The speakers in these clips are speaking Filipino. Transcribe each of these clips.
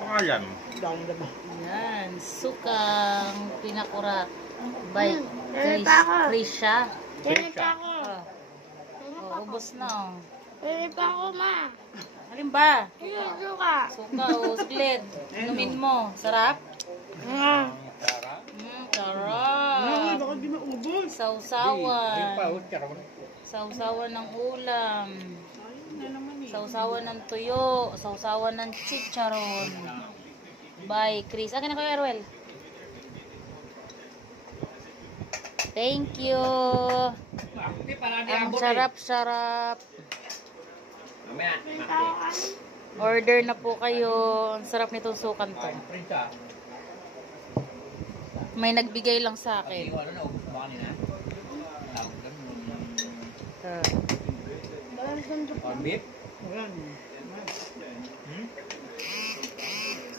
Pangalan. Yan, sukang pinakurat by Krisha. Ubos na. Pa ako, ma. Alin ba? Suka. Suka o split. Inumin mo. Sarap? Sarap. Sausawan. Sausawan ng ulam. Sausawan ng tuyo. Sausawan ng chicharon. Bye, Chris. Akin na kayo, Erwel. Thank you. Ang sarap-sarap. Order na po kayo. Ang sarap nitong sukan to. May nagbigay lang sa akin.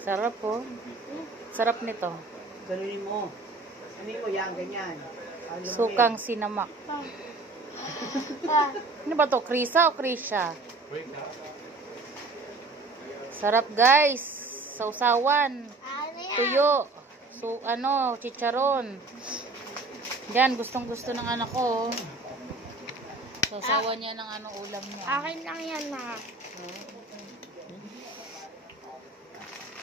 Sarap po. Sarap nito. Ganunin mo. Ano mo yan, ganyan. Sukang sinamak. Ano ba to? Krisa o Krisha? Sarap guys. Sausawan. Tuyo. So, chicharon. Yan, gustong gusto ng anak ko. Sausawan niya ng ulam niya. Akin lang yan, ma.